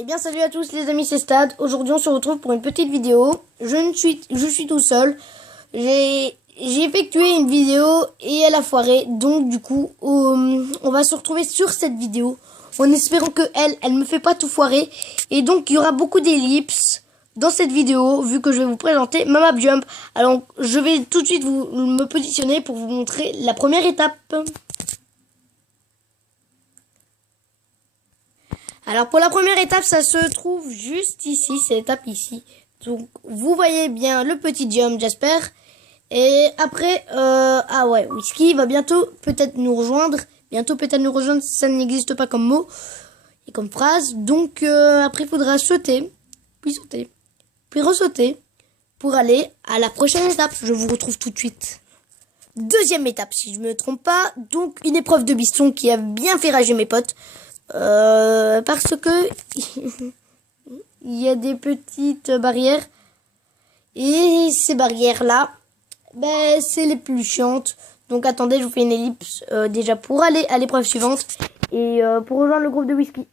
Eh bien salut à tous les amis, c'est Stad. Aujourd'hui on se retrouve pour une petite vidéo. Je suis tout seul. J'ai effectué une vidéo et elle a foiré. Donc du coup on va se retrouver sur cette vidéo en espérant que elle me fait pas tout foirer. Et donc il y aura beaucoup d'ellipses dans cette vidéo vu que je vais vous présenter ma map jump. Alors je vais tout de suite me positionner pour vous montrer la première étape. Alors pour la première étape, ça se trouve juste ici, c'est l'étape ici. Donc vous voyez bien le petit jump, j'espère. Et après, ah ouais, Whisky va bientôt peut-être nous rejoindre. Bientôt peut-être nous rejoindre, ça n'existe pas comme mot et comme phrase. Donc après il faudra sauter, puis ressauter pour aller à la prochaine étape. Je vous retrouve tout de suite. Deuxième étape, si je me trompe pas. Donc une épreuve de biston qui a bien fait rager mes potes. Parce que il y a des petites barrières et ces barrières là c'est les plus chiantes. Donc attendez, je vous fais une ellipse déjà pour aller à l'épreuve suivante et pour rejoindre le groupe de Whisky.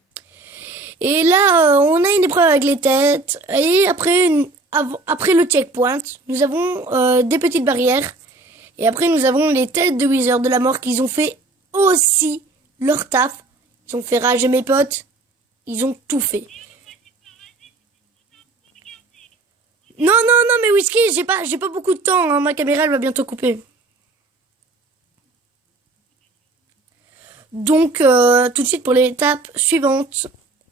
Et là on a une épreuve avec les têtes et après le checkpoint nous avons des petites barrières et après nous avons les têtes de Wizard de la mort qui ont fait aussi leur taf. Ils ont fait rager mes potes. Ils ont tout fait. Non, mais Whisky, j'ai pas beaucoup de temps. Hein. Ma caméra, elle va bientôt couper. Donc, tout de suite pour l'étape suivante.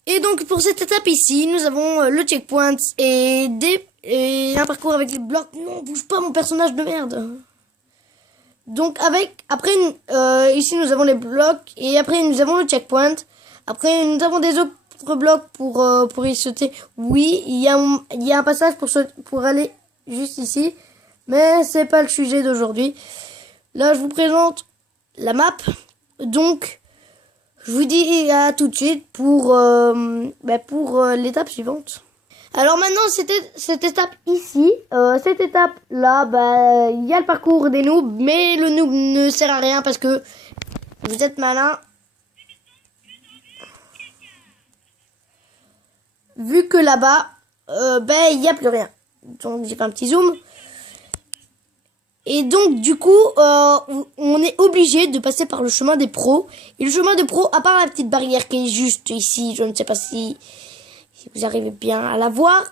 Et donc, pour cette étape ici, nous avons le checkpoint et un parcours avec les blocs. Non, bouge pas mon personnage de merde. Donc après ici nous avons les blocs et après nous avons le checkpoint. Après nous avons des autres blocs pour y sauter. Oui, il y a un passage pour aller juste ici, mais c'est pas le sujet d'aujourd'hui. Là, je vous présente la map. Donc je vous dis à tout de suite pour l'étape suivante. Alors maintenant, cette étape ici, cette étape-là, il y a le parcours des noobs, mais le noob ne sert à rien parce que vous êtes malin. Vu que là-bas, il n'y a plus rien. Donc j'ai fait un petit zoom. Et donc du coup, on est obligé de passer par le chemin des pros. Et le chemin des pros, à part la petite barrière qui est juste ici, je ne sais pas si vous arrivez bien à la voir,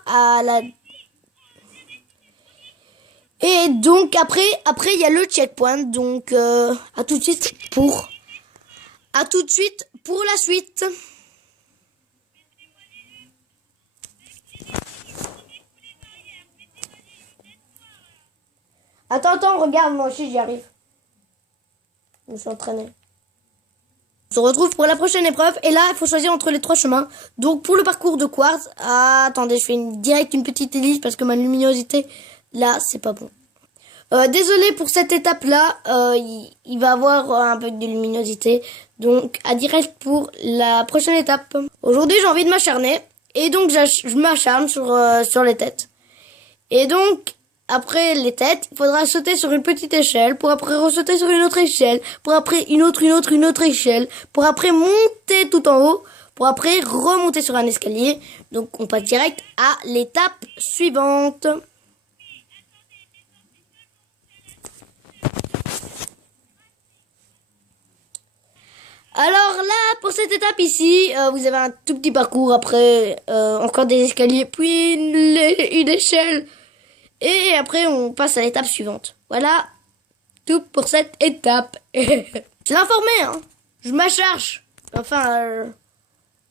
Et donc après il y a le checkpoint. Donc à tout de suite pour la suite. Attends, regarde, moi aussi j'y arrive. Je me suis entraîné. On se retrouve pour la prochaine épreuve. Et là, il faut choisir entre les trois chemins. Donc, pour le parcours de quartz... attendez, je fais direct une petite ellipse parce que ma luminosité, là, c'est pas bon. Désolé pour cette étape-là. Il va avoir un peu de luminosité. Donc, à direct pour la prochaine étape. Aujourd'hui, j'ai envie de m'acharner. Et donc, je m'acharne sur les têtes. Et donc... Après les têtes, il faudra sauter sur une petite échelle, pour après ressauter sur une autre échelle, pour après une autre échelle, pour après monter tout en haut, pour après remonter sur un escalier. Donc on passe direct à l'étape suivante. Alors là, pour cette étape ici, vous avez un tout petit parcours, après encore des escaliers, puis une échelle. Et après, on passe à l'étape suivante. Voilà, tout pour cette étape. Je l'ai informé, hein. Je m'acharge. Enfin,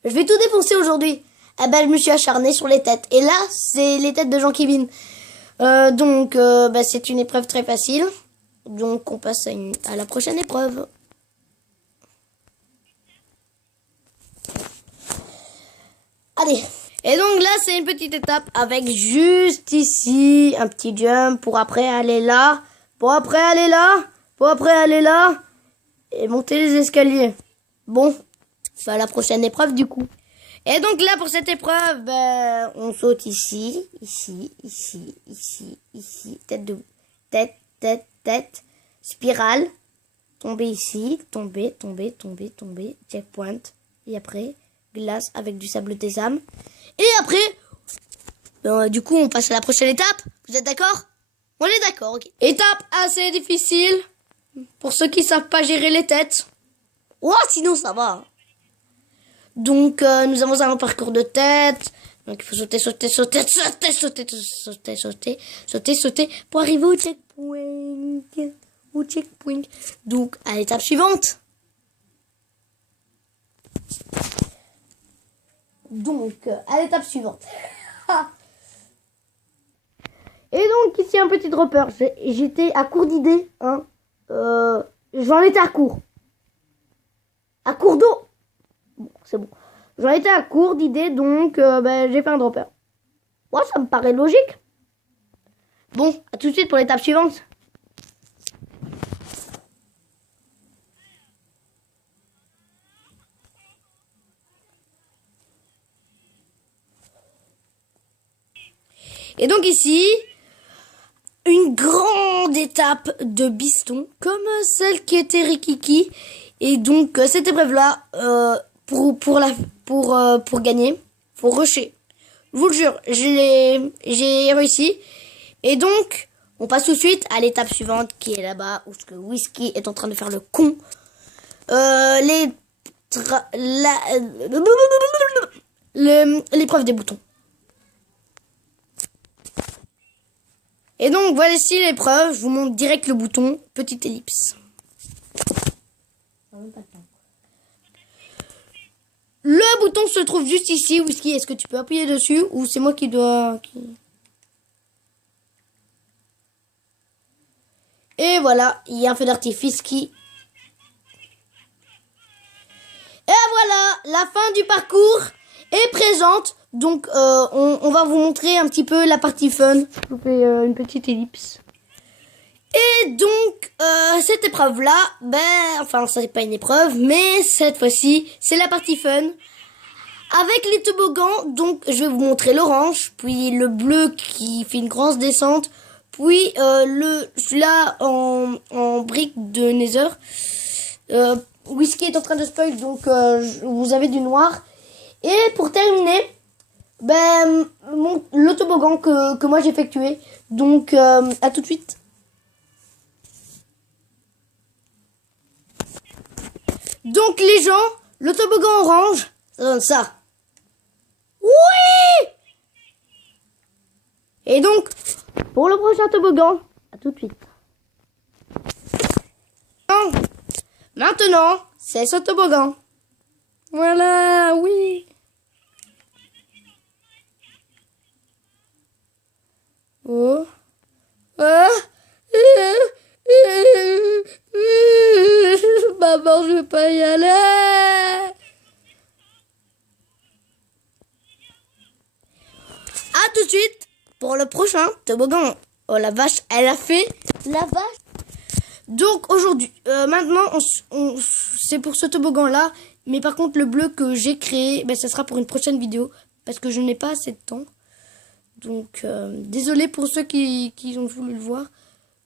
je vais tout défoncer aujourd'hui. Je me suis acharné sur les têtes. Et là, c'est les têtes de Jean-Kevin. Donc, c'est une épreuve très facile. Donc, on passe à la prochaine épreuve. Allez. Et donc là, c'est une petite étape avec juste ici un petit jump pour après aller là, pour après aller là, pour après aller là et monter les escaliers. Bon, la prochaine épreuve du coup. Et donc là, pour cette épreuve, on saute ici, tête, spirale, tomber ici, tomber, checkpoint et après glace avec du sable sésame. Et après, du coup, on passe à la prochaine étape. Vous êtes d'accord? On est d'accord, ok. Étape assez difficile pour ceux qui savent pas gérer les têtes. Oh, sinon ça va. Donc, nous avons un parcours de tête. Donc, il faut sauter, sauter, sauter, sauter, sauter, sauter, sauter, sauter, sauter pour arriver au checkpoint. Au checkpoint. Donc, à l'étape suivante. Donc, à l'étape suivante. Et donc, ici, un petit dropper. J'étais à court d'idées. Hein. J'en étais à court. À court d'eau. Bon, c'est bon. J'en étais à court d'idées, donc j'ai fait un dropper. Ouais, ça me paraît logique. Bon, à tout de suite pour l'étape suivante. Et donc ici, une grande étape de biston, comme celle qui était Rikiki. Et donc cette épreuve-là, pour gagner, faut rusher. Je vous le jure, j'ai réussi. Et donc, on passe tout de suite à l'étape suivante qui est là-bas, où ce que Whisky est en train de faire le con. L'épreuve des boutons. Et donc, voici l'épreuve. Je vous montre direct le bouton. Petite ellipse. Le bouton se trouve juste ici. Whisky, est-ce que tu peux appuyer dessus ou c'est moi qui dois... Et voilà, il y a un feu d'artifice qui... Et voilà, la fin du parcours est présente. Donc, on va vous montrer un petit peu la partie fun. Je vous fais une petite ellipse. Et donc, cette épreuve-là, enfin, ça n'est pas une épreuve, mais cette fois-ci, c'est la partie fun. Avec les toboggans, donc, je vais vous montrer l'orange, puis le bleu qui fait une grosse descente, puis celui-là en brique de Nether. Whisky est en train de spoil, donc vous avez du noir. Et pour terminer, le toboggan que moi j'ai effectué. Donc, à tout de suite. Donc les gens, le toboggan orange, ça donne ça. Oui! Et donc, pour le prochain toboggan, à tout de suite. Maintenant, c'est ce toboggan. Voilà, oui. Oh. Ah. Maman, je veux pas y aller. À tout de suite pour le prochain toboggan. Oh la vache, elle a fait la vache. Donc aujourd'hui, maintenant, c'est pour ce toboggan là. Mais par contre, le bleu que j'ai créé, ça sera pour une prochaine vidéo. Parce que je n'ai pas assez de temps. Donc, désolé pour ceux qui ont voulu le voir.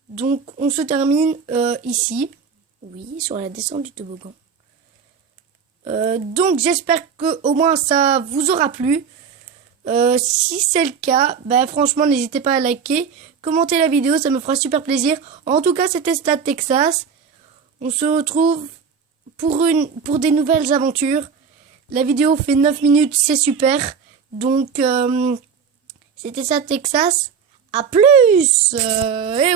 Donc, on se termine ici. Oui, sur la descente du toboggan. Donc, j'espère que au moins ça vous aura plu. Si c'est le cas, franchement, n'hésitez pas à liker, commenter la vidéo, ça me fera super plaisir. En tout cas, c'était Stade Texas. On se retrouve pour des nouvelles aventures. La vidéo fait 9 minutes, c'est super. Donc, c'était Stade Texas. À plus. Et